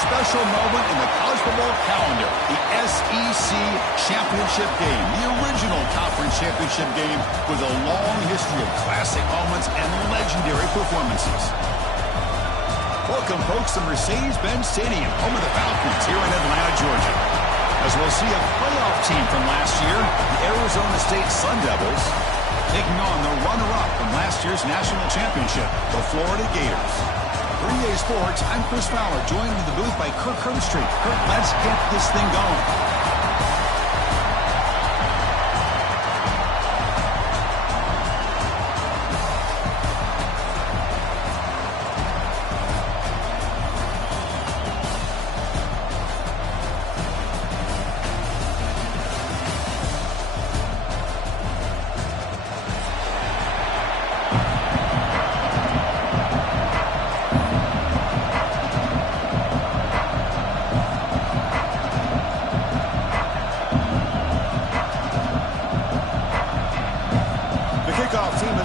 special moment in the college football calendar, the SEC Championship game, the original conference championship game with a long history of classic moments and legendary performances. Welcome, folks, to Mercedes-Benz Stadium, home of the Falcons here in Atlanta, Georgia. As we'll see a playoff team from last year, the Arizona State Sun Devils, taking on the runner-up from last year's national championship, the Florida Gators. For EA Sports, I'm Chris Fowler, joined in the booth by Kirk Herbstreit. Kirk, let's get this thing going.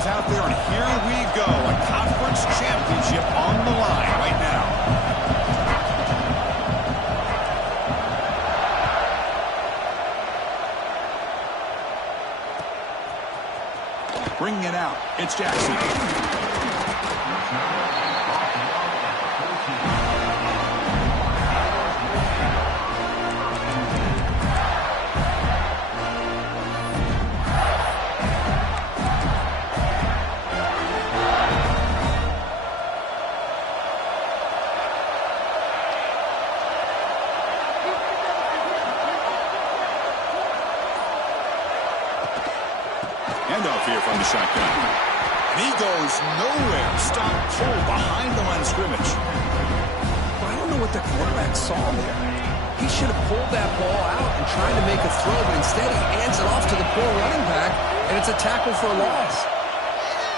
Out there, and here we go, a conference championship on the line right now. Bringing it out, it's Jackson. Handoff here from the shotgun. And he goes nowhere. Stop pull behind the line of scrimmage. I don't know what the quarterback saw there. He should have pulled that ball out and tried to make a throw, but instead he hands it off to the poor running back, and it's a tackle for a loss.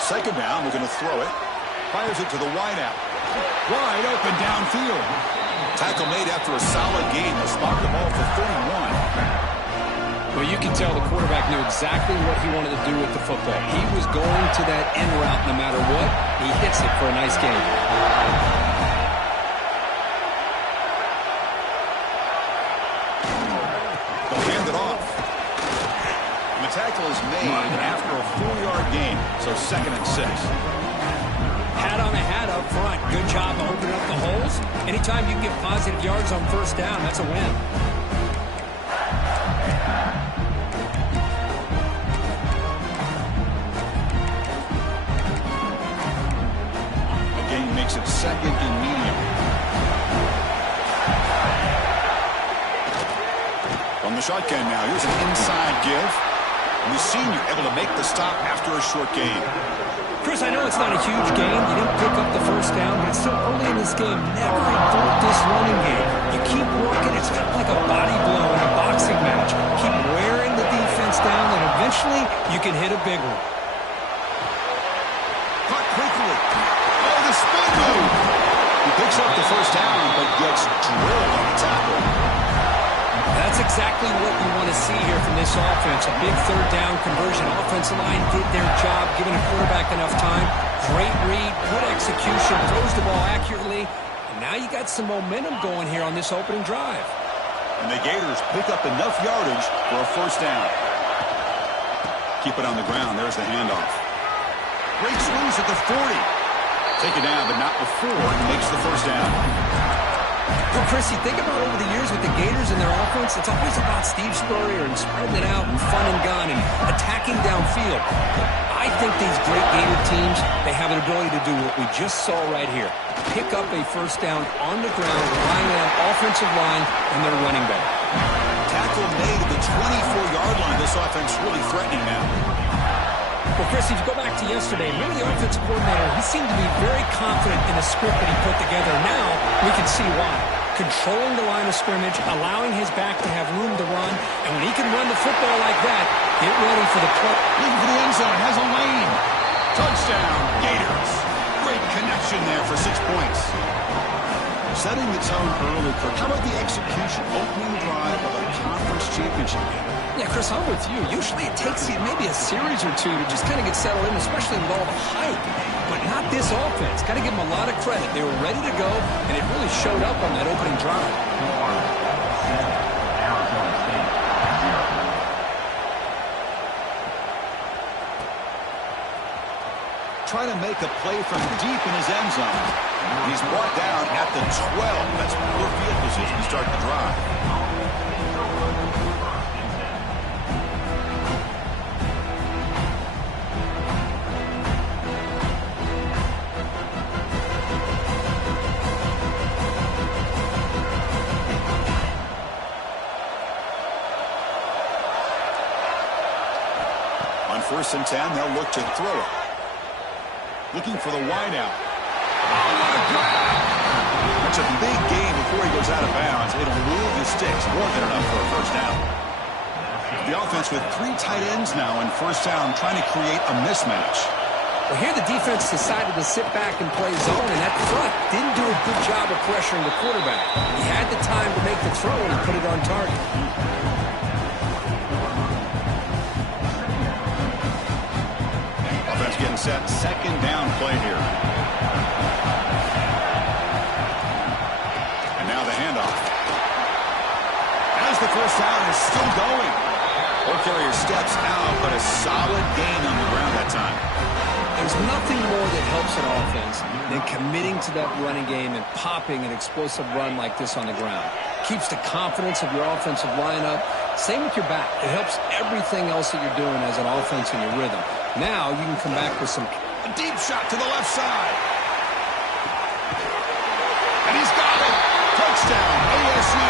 Second down, we're going to throw it. Fires it to the wideout. Wide open downfield. Tackle made after a solid gain. They'll spot the ball for 31. Well, you can tell the quarterback knew exactly what he wanted to do with the football. He was going to that end route no matter what. He hits it for a nice gain. They'll hand it off. And the tackle is made after a 4-yard gain, so 2nd and 6. Hat on the hat up front. Good job opening up the holes. Anytime you can get positive yards on first down, that's a win. Makes it 2nd and medium. From the shotgun now, here's an inside give. And the senior able to make the stop after a short gain. Chris, I know it's not a huge gain. You didn't pick up the first down, but it's still early in this game. Never invert this running game. You keep working. It's kind of like a body blow in a boxing match. Keep wearing the defense down, and eventually you can hit a big one. Caught quickly. The spin move. He picks up the first down, but gets drilled on the tackle. That's exactly what you want to see here from this offense. A big third down conversion. Offensive line did their job, giving a quarterback enough time. Great read, good execution, throws the ball accurately. And now you got some momentum going here on this opening drive. And the Gators pick up enough yardage for a first down. Keep it on the ground. There's the handoff. Breaks loose at the 40. Take it down, but not before he makes the first down. Well, Chris, you think about over the years with the Gators and their offense, it's always about Steve Spurrier and spreading it out and fun and gun and attacking downfield. I think these great Gator teams, they have an ability to do what we just saw right here. Pick up a first down on the ground, relying on offensive line and their running back. Tackle made at the 24-yard line. This offense really threatening now. Well, Chris, if you go back to yesterday, remember the offensive coordinator, he seemed to be very confident in the script that he put together. Now we can see why. Controlling the line of scrimmage, allowing his back to have room to run, and when he can run the football like that, get ready for the play. Looking for the end zone, has a lane. Touchdown, Gators. Great connection there for 6 points. Setting the tone early, Kirk. How about the execution? Opening drive of a conference championship game. Yeah, Chris, I'm with you. Usually it takes you maybe a series or two to just kind of get settled in, especially with all the hype. But not this offense. Got to give them a lot of credit. They were ready to go, and it really showed up on that opening drive. Trying to make a play from deep in his end zone. He's brought down at the 12. That's poor field position to start the drive. On 1st and 10, they'll look to throw it. Looking for the wideout. Oh, what a grab! That's a big gain before he goes out of bounds. It'll move the sticks more than enough for a first down. The offense with 3 tight ends now in first down, trying to create a mismatch. Well, here the defense decided to sit back and play zone, and that front didn't do a good job of pressuring the quarterback. He had the time to make the throw, and he put it on target. Offense getting set. Second down play here. And now the handoff. As the first down is still going. Ball carrier steps out, but a solid gain on the ground that time. There's nothing more that helps an offense than committing to that running game and popping an explosive run like this on the ground. Keeps the confidence of your offensive lineup. Same with your back. It helps everything else that you're doing as an offense in your rhythm. Now you can come back with some... A deep shot to the left side. And he's got it. Touchdown, ASU.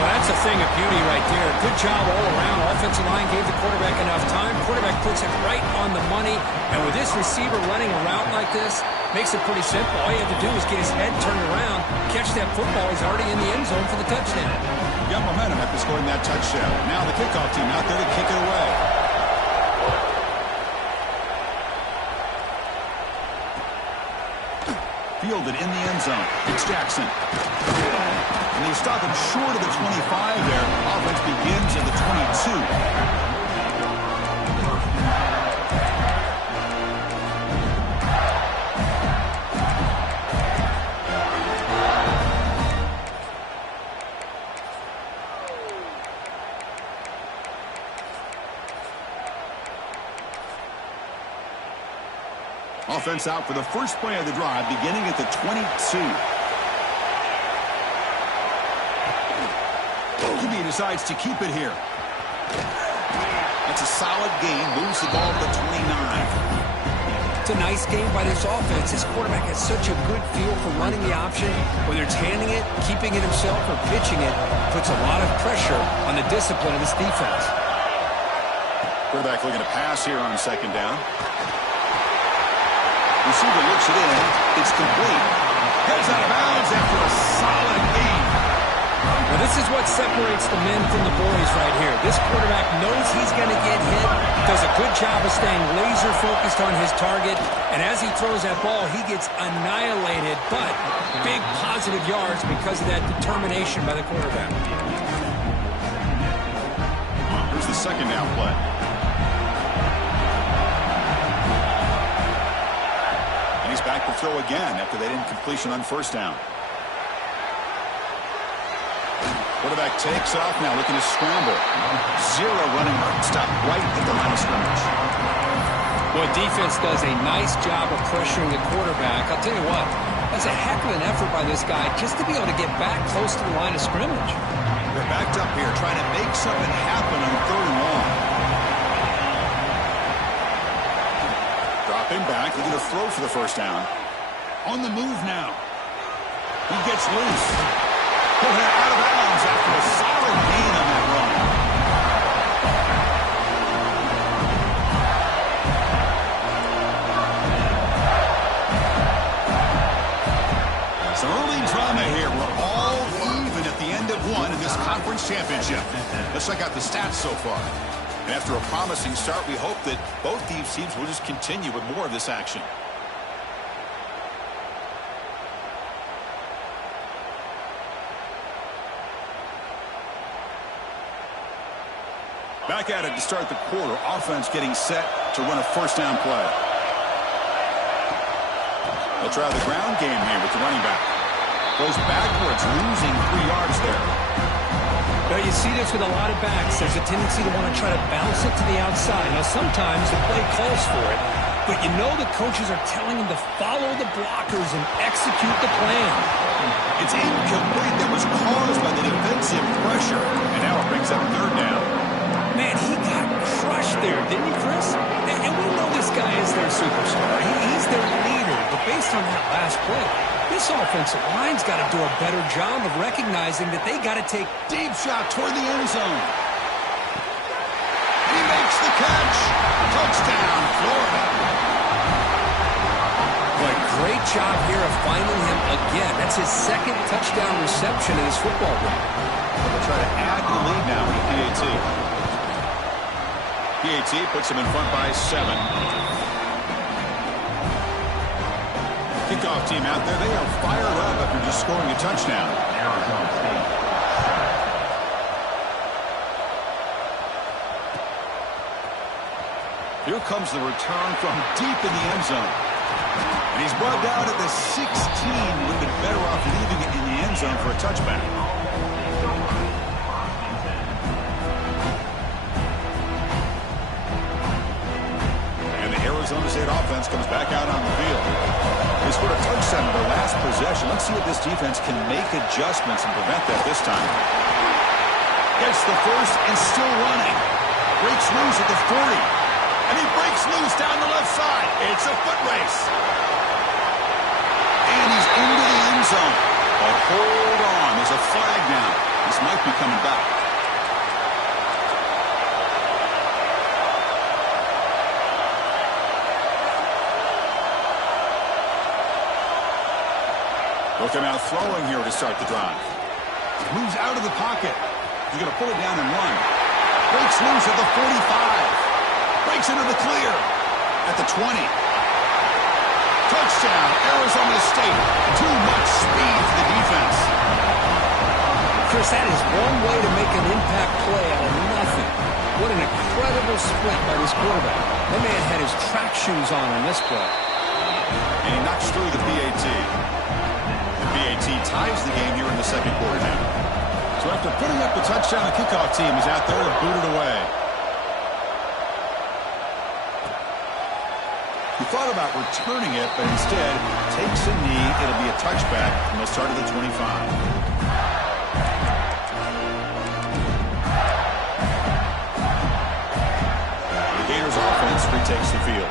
Well, that's a thing of beauty right there. Good job all around. Offensive line gave the quarterback enough time. Quarterback puts it right on the money. And with this receiver running a route like this, makes it pretty simple. All you have to do is get his head turned around, catch that football. He's already in the end zone for the touchdown. Got momentum after scoring that touchdown. Now the kickoff team out there to kick it away. Fielded in the end zone. It's Jackson. And they stop him short of the 25 there. Offense begins at the 22. Offense out for the first play of the drive, beginning at the 22. QB decides to keep it here. That's a solid gain. Moves the ball to the 29. It's a nice game by this offense. This quarterback has such a good feel for running the option. Whether it's handing it, keeping it himself, or pitching it, puts a lot of pressure on the discipline of this defense. Quarterback looking to pass here on second down. Receiver looks it in. It's complete. Heads out of bounds after a solid gain. Well, this is what separates the men from the boys right here. This quarterback knows he's going to get hit, does a good job of staying laser focused on his target, and as he throws that ball, he gets annihilated, but big positive yards because of that determination by the quarterback. Here's the second down play. He's back to throw again after that incompletion on first down. Quarterback takes off now, looking to scramble. Zero running mark. Stop right at the line of scrimmage. Boy, defense does a nice job of pressuring the quarterback. I'll tell you what, that's a heck of an effort by this guy just to be able to get back close to the line of scrimmage. They're backed up here, trying to make something happen on third and long. Dropping back, looking to throw for the first down. On the move now. He gets loose. He'll head out of bounds after a solid gain on that run. Some early drama here. We're all even at the end of one in this conference championship. Let's check out the stats so far. And after a promising start, we hope that both these teams will just continue with more of this action. Back at it to start the quarter. Offense getting set to run a first down play. They'll try the ground game here with the running back. Goes backwards, losing 3 yards there. Well, you see this with a lot of backs. There's a tendency to want to try to bounce it to the outside. Now, sometimes the play calls for it, but you know the coaches are telling them to follow the blockers and execute the plan. It's incomplete. That was caused by the defensive pressure, and now it brings up third down. Man, he got crushed there, didn't he, Chris? And we know this guy is their superstar. He's their leader, but based on that last play, this offensive line's got to do a better job of recognizing that they got to take deep shot toward the end zone. He makes the catch. Touchdown, Florida. Boy, great job here of finding him again. That's his second touchdown reception in his football game. They'll try to add to the lead now with PAT. PAT puts him in front by 7. Kickoff team out there. They are fired up after just scoring a touchdown. Here comes the return from deep in the end zone. And he's brought down at the 16. Would have been better off leaving it in the end zone for a touchback. And the Arizona State offense comes back out on the field. They scored a touchdown in their last possession. Let's see if this defense can make adjustments and prevent that this time. Gets the first and still running. Breaks loose at the 40. And he breaks loose down the left side. It's a foot race. And he's into the end zone. But hold on. There's a flag down. This might be coming back. Look him out throwing here to start the drive. Moves out of the pocket. He's going to pull it down and run. Breaks loose at the 45. Breaks into the clear at the 20. Touchdown, Arizona State. Too much speed for the defense. Chris, that is one way to make an impact play out of nothing. What an incredible sprint by this quarterback. That man had his track shoes on this play. And he knocks through the PAT. The PAT ties the game here in the second quarter now. So after putting up the touchdown, the kickoff team is out there to boot it away. He thought about returning it, but instead takes a knee. It'll be a touchback, and they'll start at the 25. The Gators offense retakes the field.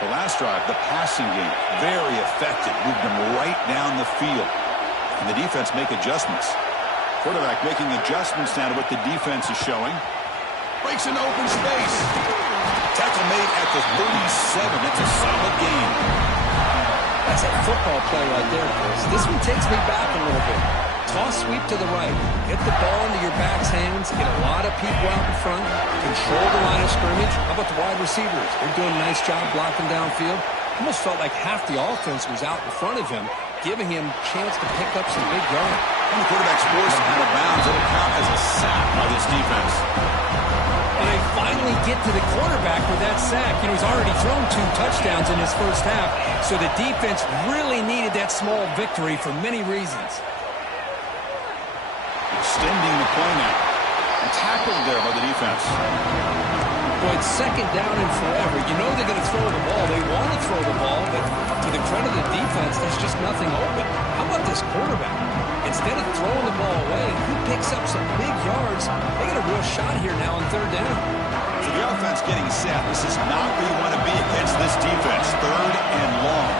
The last drive, the passing game, very effective. Moved them right down the field. And the defense make adjustments. Quarterback making adjustments now to what the defense is showing. Breaks into open space. Tackle made at the 37. That's a solid game. That's a football play right there, Chris. This one takes me back a little bit. Toss sweep to the right. Get the ball into your back's hands. Get a lot of people out in front. Control the line of scrimmage. How about the wide receivers? They're doing a nice job blocking downfield. Almost felt like half the offense was out in front of him, giving him a chance to pick up some big yards. And the quarterback's forced out of bounds. It'll count as a sack by this defense. And they finally get to the quarterback with that sack. You know, he's already thrown 2 touchdowns in his first half, so the defense really needed that small victory for many reasons. Extending the play now. And tackled there by the defense. Boy, it's second down and forever. You know they're going to throw the ball. They want to throw the ball, but to the credit of the defense, there's just nothing open. How about this quarterback? Instead of throwing the ball away, he picks up some big yards. They got a real shot here now on third down. So the offense getting set. This is not where you want to be against this defense. Third and long.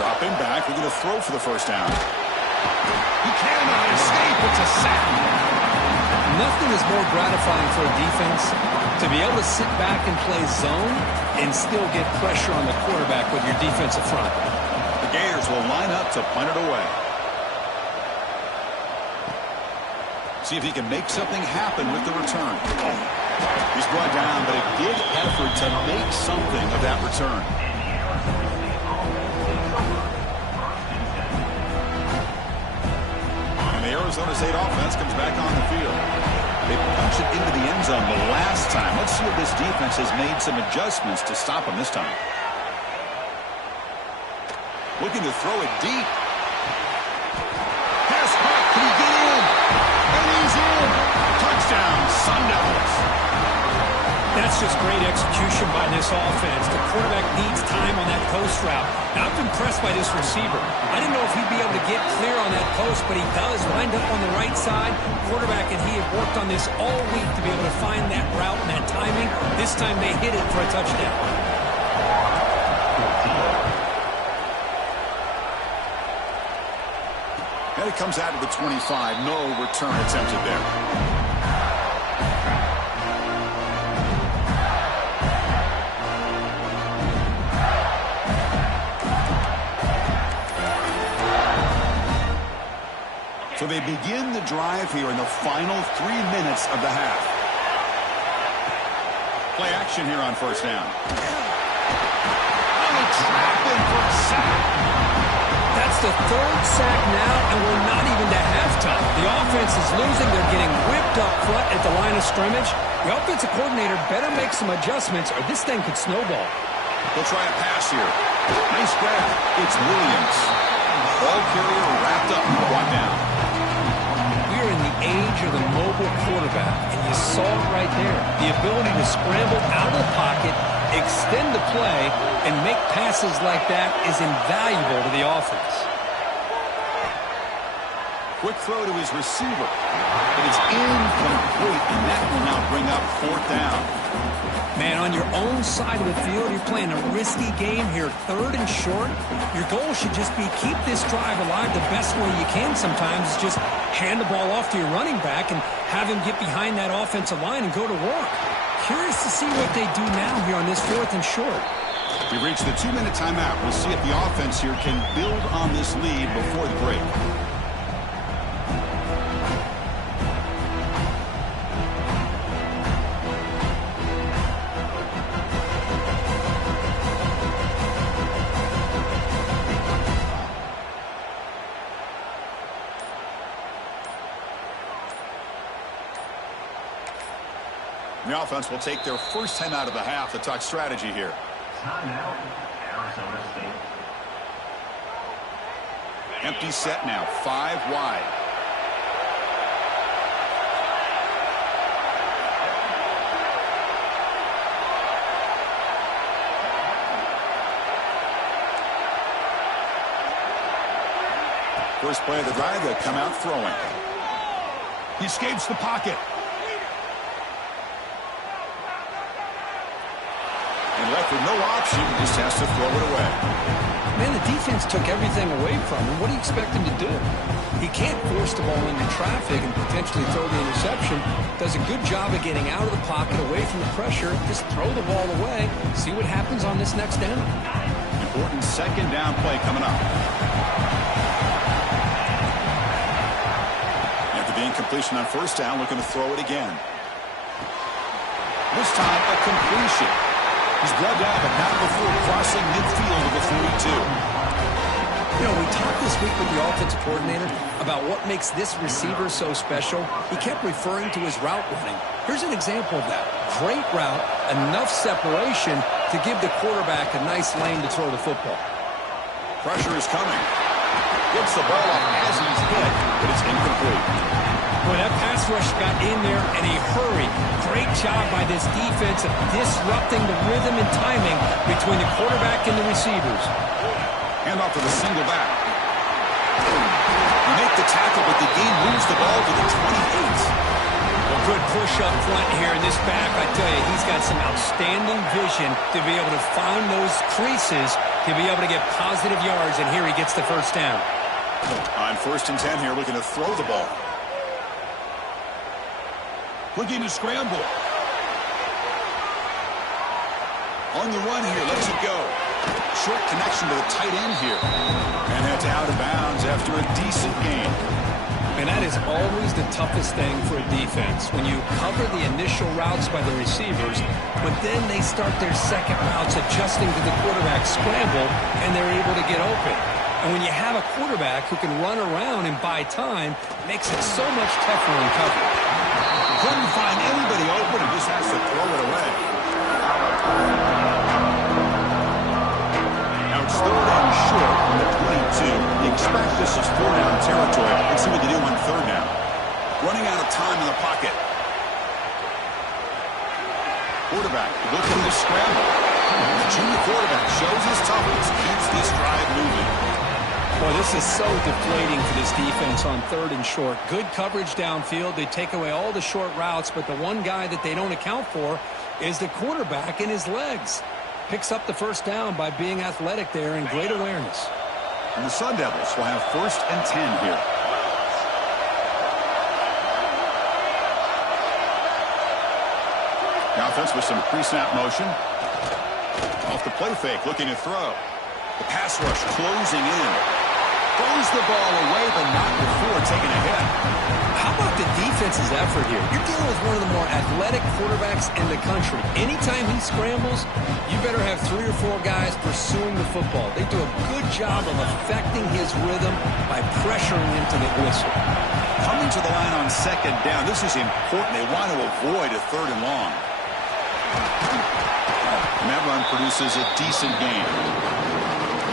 Dropping back. They're going to throw for the first down. He cannot escape. It's a sack. Nothing is more gratifying for a defense to be able to sit back and play zone and still get pressure on the quarterback with your defensive front. The Gators will line up to punt it away. See if he can make something happen with the return. He's brought down, but a good effort to make something of that return. And the Arizona State offense comes back on the field. They punched it into the end zone the last time. Let's see if this defense has made some adjustments to stop them this time. Looking to throw it deep. Pass caught. Can he get in? And he's in. Touchdown, Sun Devils. That's just great execution by this offense. The quarterback needs time on that post route. Now, I'm impressed by this receiver. I didn't know if he'd be able to get clear on that post, but he does. Lined up on the right side. Quarterback and he have worked on this all week to be able to find that route and that timing. This time they hit it for a touchdown. And it comes out of the 25. No return attempted there. So they begin the drive here in the final 3 minutes of the half. Play action here on first down. Oh, trapping for a sack. That's the third sack now, and we're not even to halftime. The offense is losing. They're getting whipped up front at the line of scrimmage. The offensive coordinator better make some adjustments, or this thing could snowball. They'll try a pass here. Nice grab. It's Williams. Ball carrier wrapped up and brought down. We're in the age of the mobile quarterback, and you saw it right there. The ability to scramble out of the pocket, extend the play, and make passes like that is invaluable to the offense. Quick throw to his receiver. But it's incomplete, and that will now bring up fourth down. Man, on your own side of the field, you're playing a risky game here, third and short. Your goal should just be keep this drive alive the best way you can sometimes is just hand the ball off to your running back and have him get behind that offensive line and go to work. Curious to see what they do now here on this fourth and short. We've reached the 2-minute timeout. We'll see if the offense here can build on this lead before the break. The offense will take their first time out of the half to talk strategy here. Timeout, Arizona State. Empty set now, 5 wide. First play of the drive, they'll come out throwing. He escapes the pocket. And left with no option, just has to throw it away. Man, the defense took everything away from him. What do you expect him to do? He can't force the ball into traffic and potentially throw the interception. Does a good job of getting out of the pocket, away from the pressure. Just throw the ball away. See what happens on this next down. Important second down play coming up. After the incompletion on first down, looking to throw it again. This time, a completion. He's brought down, but not before crossing midfield of the 42. You know, we talked this week with the offensive coordinator about what makes this receiver so special. He kept referring to his route running. Here's an example of that. Great route, enough separation to give the quarterback a nice lane to throw the football. Pressure is coming. Gets the ball off as he's hit, but it's incomplete. Boy, that pass rush got in there in a hurry. Great job by this defense of disrupting the rhythm and timing between the quarterback and the receivers. Hand off to the single back. They make the tackle, but the game moves the ball to the 28. Well, good push up front here in this back. I tell you, he's got some outstanding vision to be able to find those creases to be able to get positive yards, and here he gets the first down. On 1st and 10 here, looking to throw the ball. Looking to scramble. On the run here, lets it go. Short connection to the tight end here. And that's out of bounds after a decent gain. And that is always the toughest thing for a defense. When you cover the initial routes by the receivers, but then they start their second routes adjusting to the quarterback scramble, and they're able to get open. And when you have a quarterback who can run around and buy time, it makes it so much tougher in coverage. Couldn't find anybody open and just has to throw it away. Now it's third and short from the 22. You expect this is four-down territory. Let's see what they do on third down. Running out of time in the pocket. Quarterback looking to scramble. The junior quarterback shows his toughness, keeps this drive moving. Boy, this is so deflating for this defense on third and short. Good coverage downfield. They take away all the short routes, but the one guy that they don't account for is the quarterback and his legs. Picks up the first down by being athletic there and great awareness. And the Sun Devils will have 1st and 10 here. The offense with some pre-snap motion. Off the play fake, looking to throw. The pass rush closing in. Throws the ball away, but not before taking a hit. How about the defense's effort here? You're dealing with one of the more athletic quarterbacks in the country. Anytime he scrambles, you better have 3 or 4 guys pursuing the football. They do a good job of affecting his rhythm by pressuring him to the whistle. Coming to the line on 2nd down, this is important. They want to avoid a 3rd and long. And that run produces a decent gain.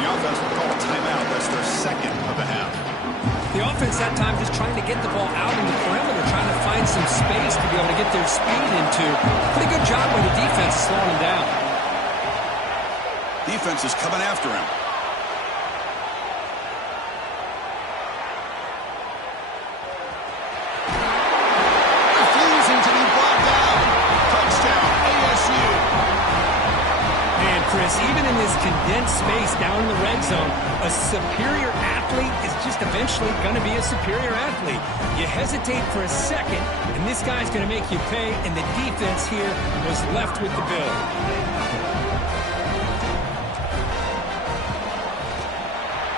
The offense will call a timeout. That's their 2nd of the half. The offense that time just trying to get the ball out in the perimeter, trying to find some space to be able to get their speed into. Pretty good job by the defense slowing him down. Defense is coming after him. Refusing to be brought down. Touchdown, ASU. And Chris, even in this condensed space down in the red zone, a superior athlete is just eventually going to be a superior athlete. You hesitate for a second, and this guy's going to make you pay, and the defense here was left with the bill.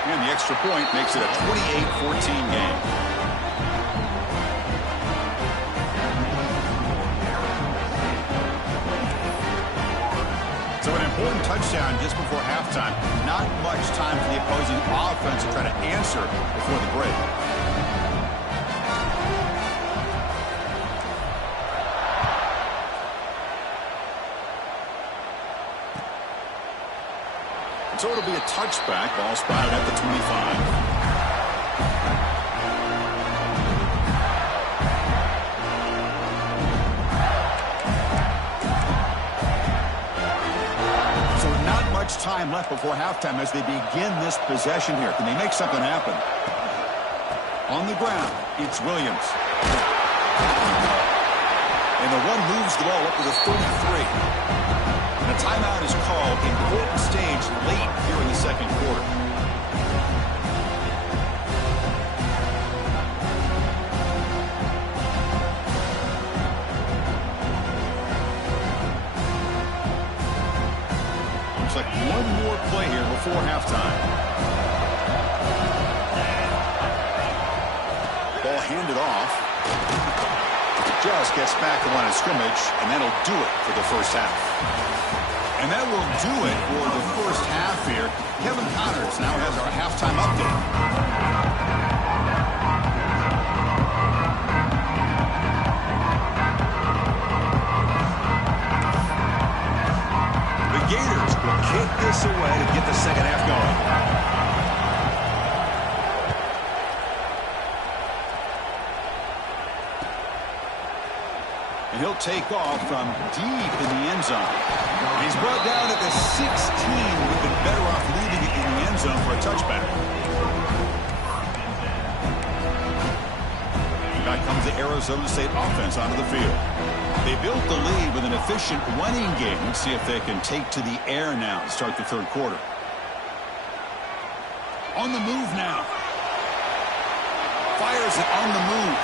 And the extra point makes it a 28-14 game. So an important touchdown just before halftime. Not much time for the opposing offense to try to answer before the break. So it'll be a touchback. Ball spotted at the 25. Time left before halftime as they begin this possession here. Can they make something happen? On the ground, it's Williams. And the one moves the ball up to the 33. And a timeout is called. Important stage late here in the 2nd quarter. Like one more play here before halftime. Ball handed off. Just gets back to line of scrimmage, and that'll do it for the first half. And that will do it for the first half here. Kevin Connors now has our halftime update. Gators will kick this away to get the second half going. And he'll take off from deep in the end zone. And he's brought down at the 16. We've been better off leaving it in the end zone for a touchback. Back comes the Arizona State offense onto the field. They built the lead with an efficient running game. Let's see if they can take to the air now to start the 3rd quarter. On the move now. Fires it on the move.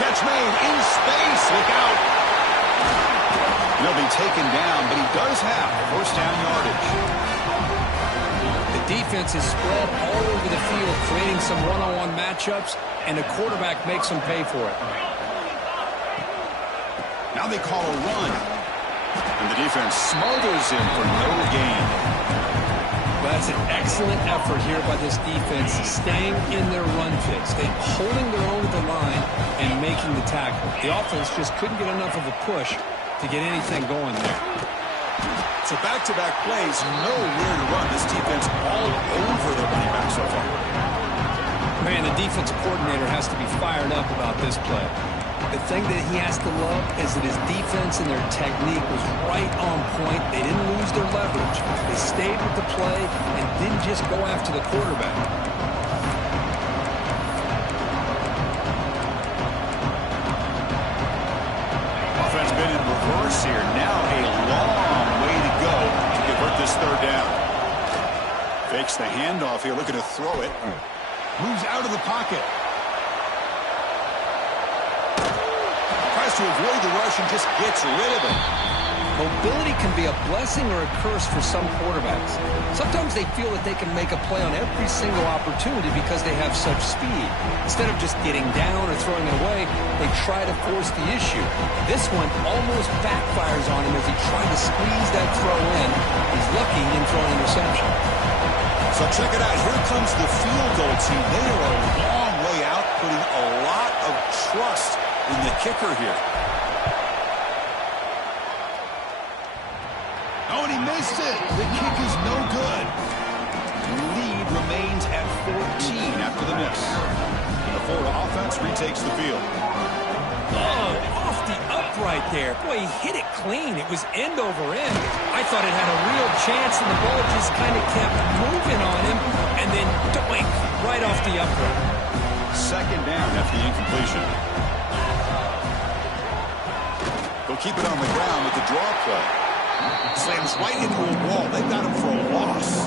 Catch made in space. Look out. He'll be taken down, but he does have first down yardage. The defense is spread all over the field, creating some one-on-one matchups, and the quarterback makes them pay for it. Now they call a run. And the defense smothers him for no gain. Well, That's an excellent effort here by this defense, staying in their run fix. They're holding their own at the line and making the tackle. The offense just couldn't get enough of a push to get anything going there. So back-to-back plays, nowhere to run. This defense all over the running back so far. Man, the defensive coordinator has to be fired up about this play. The thing that he has to love is that his defense and their technique was right on point. They didn't lose their leverage. They stayed with the play and didn't just go after the quarterback. Offense been in reverse here. Now a long way to go to convert this third down. Fakes the handoff here, looking to throw it. Moves out of the pocket. Tries to avoid the rush and just gets rid of it. Mobility can be a blessing or a curse for some quarterbacks. Sometimes they feel that they can make a play on every single opportunity because they have such speed. Instead of just getting down or throwing it away, they try to force the issue. This one almost backfires on him as he tried to squeeze that throw in. He's lucky he didn't throw an interception. So check it out. Here comes the field goal team. They are a long way out, putting a lot of trust in the kicker here. Oh, and he missed it. The kick is no good. The lead remains at 14 after the miss. The Florida offense retakes the field. Oh, off the upright there. Boy, he hit it clean. It was end over end. I thought it had a real chance, and the ball just kind of kept moving on him, and then doink, right off the upright. Second down after the incompletion. They'll keep it on the ground with the draw play. Slams right into a wall. They got him for a loss.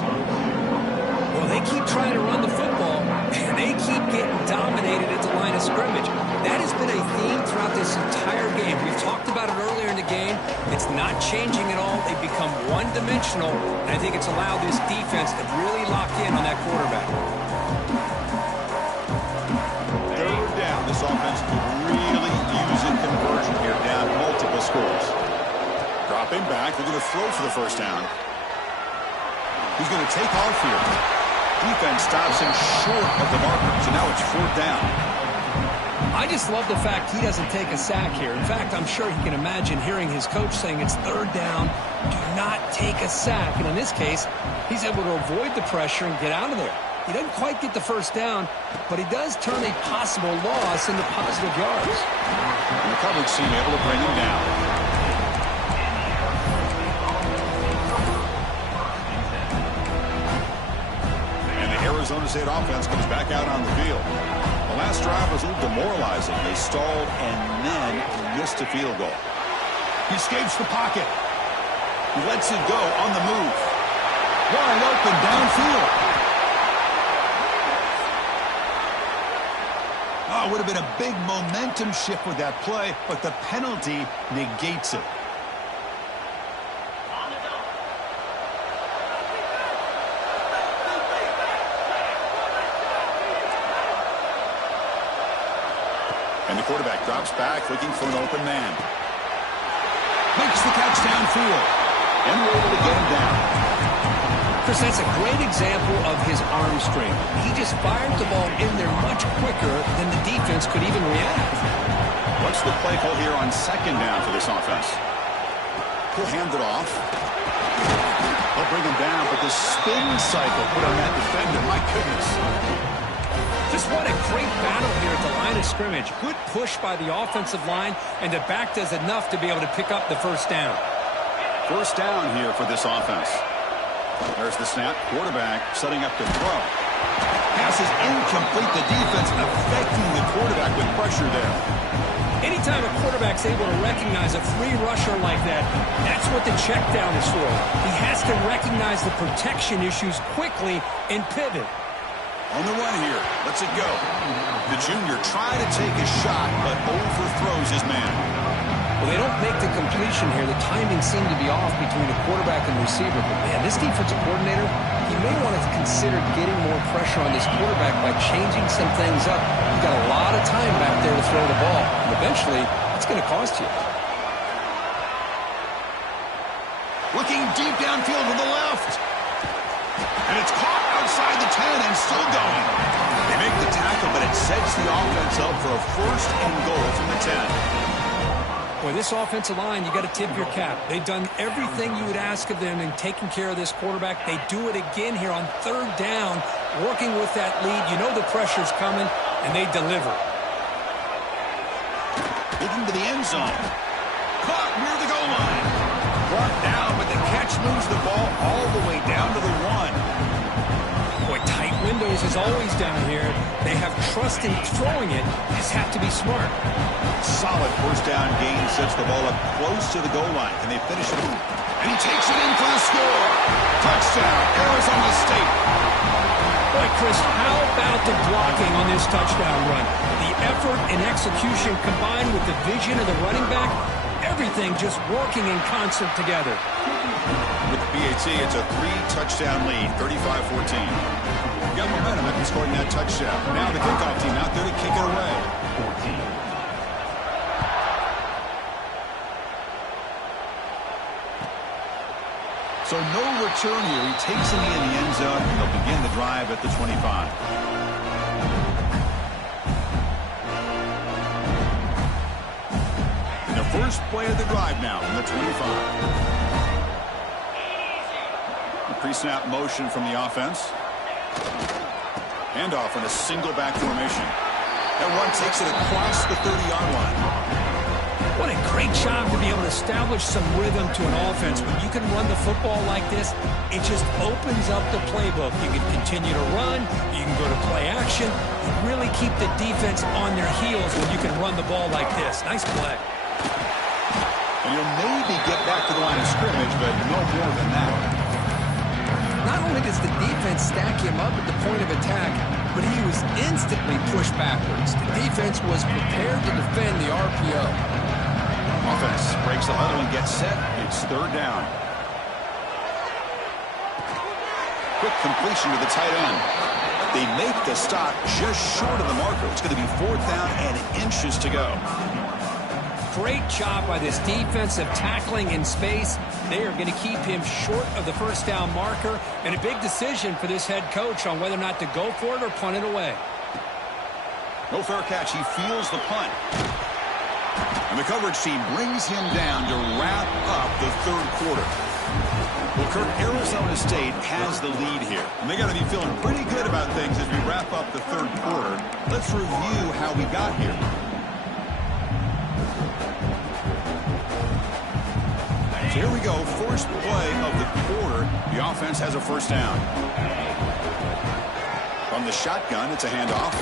Well, they keep trying to run the football, and they keep getting dominated at the line of scrimmage. That has been a theme throughout this entire game. We've talked about it earlier in the game. It's not changing at all. They've become one-dimensional, and I think it's allowed this defense to really lock in on that quarterback. Third down. This offense could really use a conversion here, down multiple scores. Dropping back. They're going to throw for the first down. He's going to take off here. Defense stops him short of the marker, so now it's fourth down. I just love the fact he doesn't take a sack here. In fact, I'm sure he can imagine hearing his coach saying it's third down, do not take a sack. And in this case, he's able to avoid the pressure and get out of there. He doesn't quite get the first down, but he does turn a possible loss into positive yards. And the coverage team able to bring him down. Arizona State offense comes back out on the field. The last drive was a little demoralizing. They stalled and then missed a field goal. He escapes the pocket. He lets it go on the move. Wide open downfield. Oh, it would have been a big momentum shift with that play, but the penalty negates it. And the quarterback drops back, looking for an open man. Makes the catch downfield. And we're able to get him down. Chris, that's a great example of his arm strength. He just fired the ball in there much quicker than the defense could even react. What's the play call here on second down for this offense? He'll hand it off. They'll bring him down, but the spin cycle put on that defender. My goodness. Just what a great battle here at the line of scrimmage. Good push by the offensive line, and the back does enough to be able to pick up the first down. First down here for this offense. There's the snap. Quarterback setting up to throw. Pass is incomplete. The defense affecting the quarterback with pressure there. Anytime a quarterback's able to recognize a free rusher like that, that's what the check down is for. He has to recognize the protection issues quickly and pivot. On the run here. Lets it go. The junior tried to take a shot, but overthrows his man. Well, they don't make the completion here. The timing seemed to be off between the quarterback and receiver. But, man, this defensive coordinator, he may want to consider getting more pressure on this quarterback by changing some things up. You've got a lot of time back there to throw the ball. And eventually, it's going to cost you. Looking deep downfield to the left. And it's caught outside the 10 and still going. They make the tackle, but it sets the offense up for a first and goal from the 10. Boy, this offensive line, you got to tip your cap. They've done everything you would ask of them in taking care of this quarterback. They do it again here on third down, working with that lead. You know the pressure's coming, and they deliver. Looking to the end zone. Caught near the goal line. Brought down, but the catch moves the ball all the way down to the 1. Boy, tight windows is always down here. They have trust in throwing it. Just have to be smart. Solid first down gain sets the ball up close to the goal line. Can they finish it? And he takes it in for the score. Touchdown, Arizona State. Boy, Chris, how about the blocking on this touchdown run? The effort and execution combined with the vision of the running back, everything just working in concert together. With the PAT, it's a 3-touchdown lead, 35-14. Got momentum after scoring that touchdown. Now the kickoff team out there to kick it away. 14. So no return here. He takes it in the end zone, and they'll begin the drive at the 25. And the first play of the drive now from the 25. The pre-snap motion from the offense. Handoff in a single back formation. That one takes it across the 30-yard line. What a great job to be able to establish some rhythm to an offense. When you can run the football like this, it just opens up the playbook. You can continue to run. You can go to play action. You really keep the defense on their heels when you can run the ball like this. Nice play. And you'll maybe get back to the line of scrimmage, but no more than that. Not only does the defense stack him up at the point of attack, but he was instantly pushed backwards. The defense was prepared to defend the RPO. Offense breaks the huddle and gets set. It's third down. Quick completion to the tight end. They make the stop just short of the marker. It's going to be fourth down and inches to go. Great job by this defensive tackling in space. They are going to keep him short of the first down marker, and a big decision for this head coach on whether or not to go for it or punt it away. No fair catch. He feels the punt. And the coverage team brings him down to wrap up the third quarter. Well, Kirk, Arizona State has the lead here. And they got to be feeling pretty good about things as we wrap up the third quarter. Let's review how we got here. Here we go, first play of the quarter. The offense has a first down. From the shotgun, it's a handoff.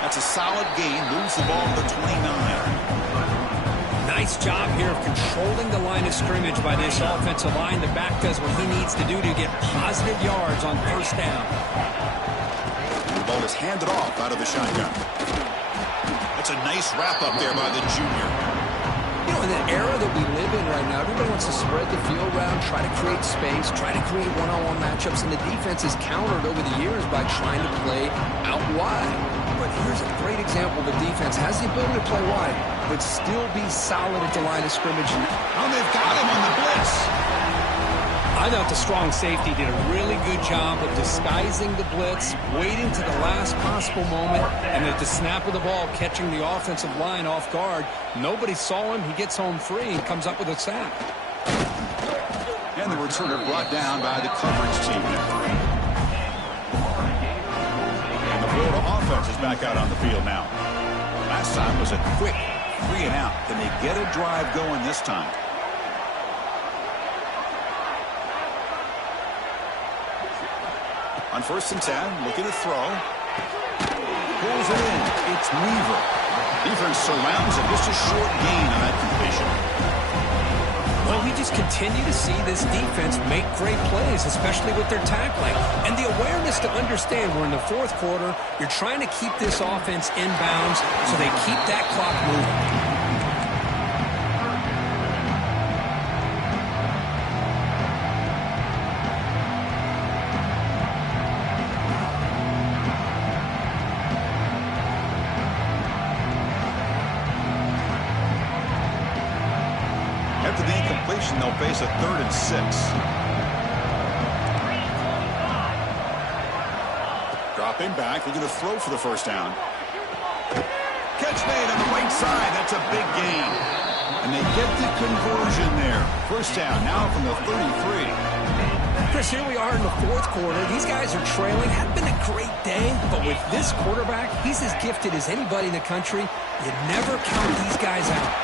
That's a solid gain, moves the ball to the 29. Nice job here of controlling the line of scrimmage by this offensive line. The back does what he needs to do to get positive yards on first down. The ball is handed off out of the shotgun. That's a nice wrap up there by the junior. You know, in the era that we live in right now, everybody wants to spread the field around, try to create space, try to create one-on-one matchups, and the defense is countered over the years by trying to play out wide. But here's a great example. The defense has the ability to play wide, but still be solid at the line of scrimmage. Oh, they've got him on the blitz. I thought the strong safety did a really good job of disguising the blitz, waiting to the last possible moment, and at the snap of the ball, catching the offensive line off guard. Nobody saw him. He gets home free and comes up with a sack. And the returner brought down by the coverage team. And the Florida offense is back out on the field now. Last time was a quick 3 and out. Can they get a drive going this time? On 1st and 10, looking to throw. Pulls it in. It's Weaver. Defense surrounds him. Just a short gain on that completion. Well, we just continue to see this defense make great plays, especially with their tackling. And the awareness to understand we're in the fourth quarter. You're trying to keep this offense in bounds so they keep that clock moving. After the incompletion, they'll face a 3rd and 6. Dropping back, looking to throw for the first down. Catch made on the right side. That's a big gain. And they get the conversion there. First down now from the 33. Chris, here we are in the fourth quarter. These guys are trailing. Hadn't been a great day, but with this quarterback, he's as gifted as anybody in the country. You never count these guys out.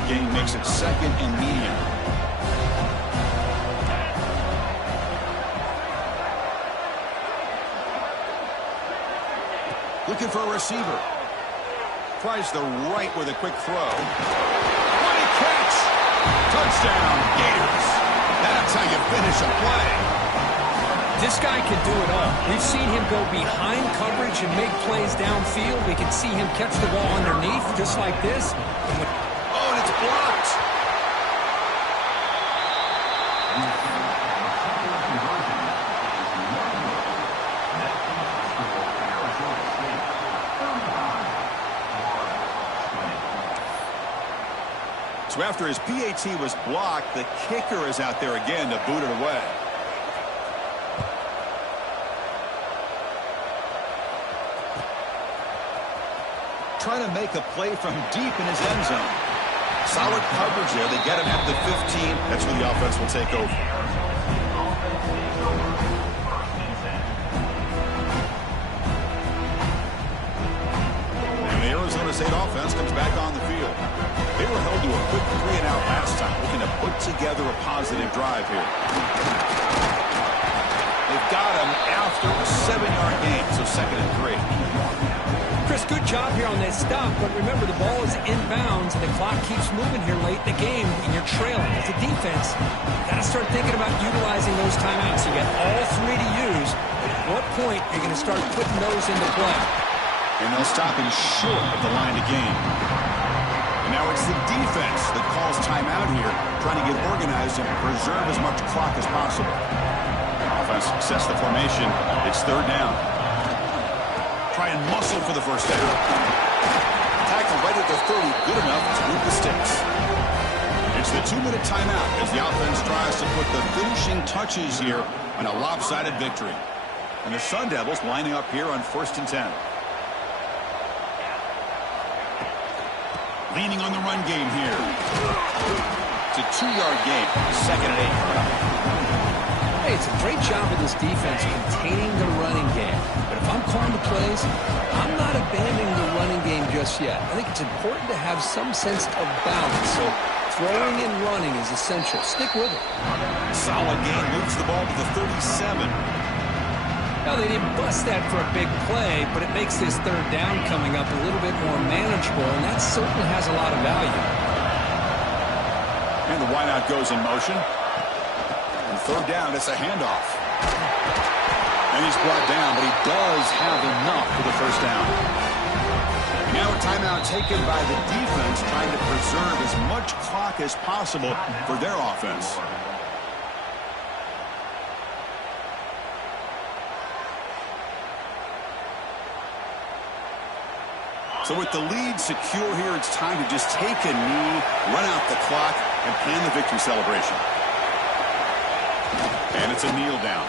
A gain makes it second and medium. Looking for a receiver. Tries the right with a quick throw. What a catch! Touchdown, Gators. That's how you finish a play. This guy can do it all. We've seen him go behind coverage and make plays downfield. We can see him catch the ball underneath just like this. Oh, and it's blocked. So after his PAT was blocked, the kicker is out there again to boot it away. Trying to make a play from deep in his end zone. Solid coverage there. They get him at the 15. That's where the offense will take over. And the Arizona State offense comes back on the field. They were held to a quick 3-and-out last time, looking to put together a positive drive here. They've got him after a 7-yard gain, so 2nd and 3. Chris, good job here on that stop, but remember the ball is inbounds and the clock keeps moving here late in the game and you're trailing. As a defense, you got to start thinking about utilizing those timeouts. You got all 3 to use, but at what point are you going to start putting those into play? And they'll stop him short of the line to gain. And now it's the defense that calls timeout here, trying to get organized and preserve as much clock as possible. Offense sets the formation. It's 3rd down. Try and muscle for the first down. Tackle right at the 30, good enough to move the sticks. It's the 2-minute timeout as the offense tries to put the finishing touches here on a lopsided victory. And the Sun Devils lining up here on 1st and 10. Leaning on the run game here. It's a 2-yard gain, 2nd and 8. Hey, it's a great job of this defense containing the running game. But if I'm calling the plays, I'm not abandoning the running game just yet. I think it's important to have some sense of balance. So throwing and running is essential. Stick with it. Solid gain, moves the ball to the 37. Now, they didn't bust that for a big play, but it makes this 3rd down coming up a little bit more manageable, and that certainly has a lot of value. And the wideout goes in motion. And 3rd down, it's a handoff. And he's brought down, but he does have enough for the first down. And now a timeout taken by the defense, trying to preserve as much clock as possible for their offense. So with the lead secure here, it's time to just take a knee, run out the clock, and plan the victory celebration. And it's a kneel down.